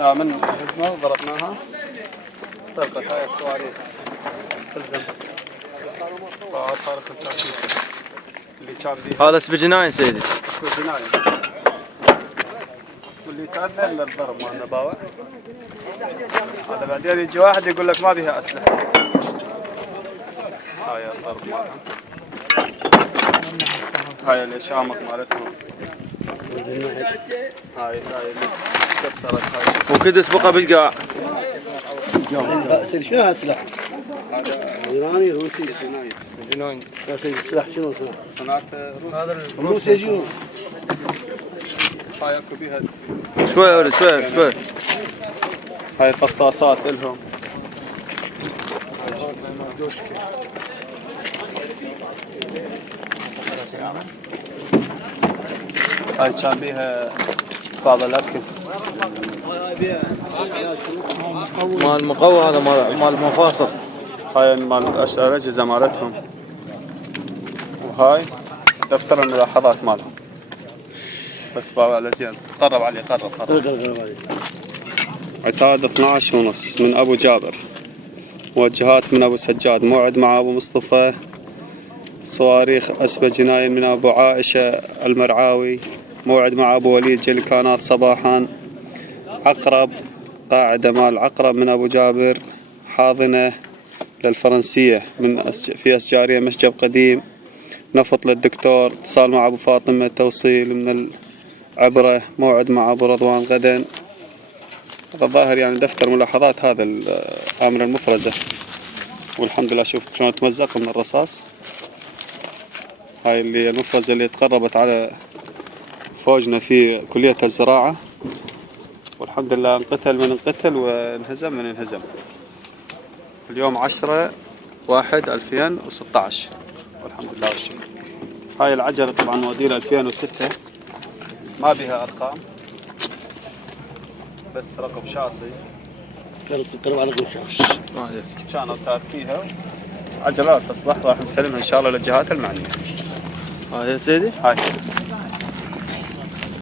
من هزمة وضربناها طلقت هاي الصواريخ تلزم صارت التركيز اللي كان بيها. هذا اسمه جناين سيدي. اسمه جناين واللي كان الا الضرب مال النباوة. هذا بعدين يجي واحد يقول لك ما بيها اسلحة. هاي الضرب مالها. هاي الاشامط مالتهم. هاي اللي كسرت هاي. وكدس بقى بالقاع. سيدي شنو هالسلاح؟ هذا ايراني روسي. جناين. لا سيدي السلاح شنو صناعة روس. هذا الروس يجون. هاي اكو بيها شوي ولد شوي. هاي قصاصات الهم. هاي كان بيها بعض الاكل. مال المقوى هذا مال المفاصل. هاي مال الاجهزه مالتهم. وهاي دفتر الملاحظات مالهم. بس بابا على زين قرب عليه قرب. عتاد 12:30 من ابو جابر. موجهات من ابو سجاد. موعد مع ابو مصطفى. صواريخ اسبة جناين من ابو عائشة المرعاوي. موعد مع ابو وليد جلكانات صباحا. عقرب قاعدة مال عقرب من ابو جابر. حاضنة للفرنسية في أشجارية مشجب قديم. نفط للدكتور. اتصال مع أبو فاطمة. توصيل من العبرة. موعد مع أبو رضوان غدا. الظاهر يعني دفتر ملاحظات هذا الآمرة المفرزة. والحمد لله شوف شلون تمزق من الرصاص. هاي اللي المفرزة اللي تقربت على فوجنا في كلية الزراعة. والحمد لله انقتل من انقتل وانهزم من انهزم. اليوم 10/1/2016 والحمد لله والشكر. هاي العجلة طبعا موديل 2006 ما بها أرقام بس رقم شاصي. ترى على رقم شاصي. كانوا تاركيها عجلات تصلح راح نسلمها إن شاء الله للجهات المعنية. هاي يا سيدي. هاي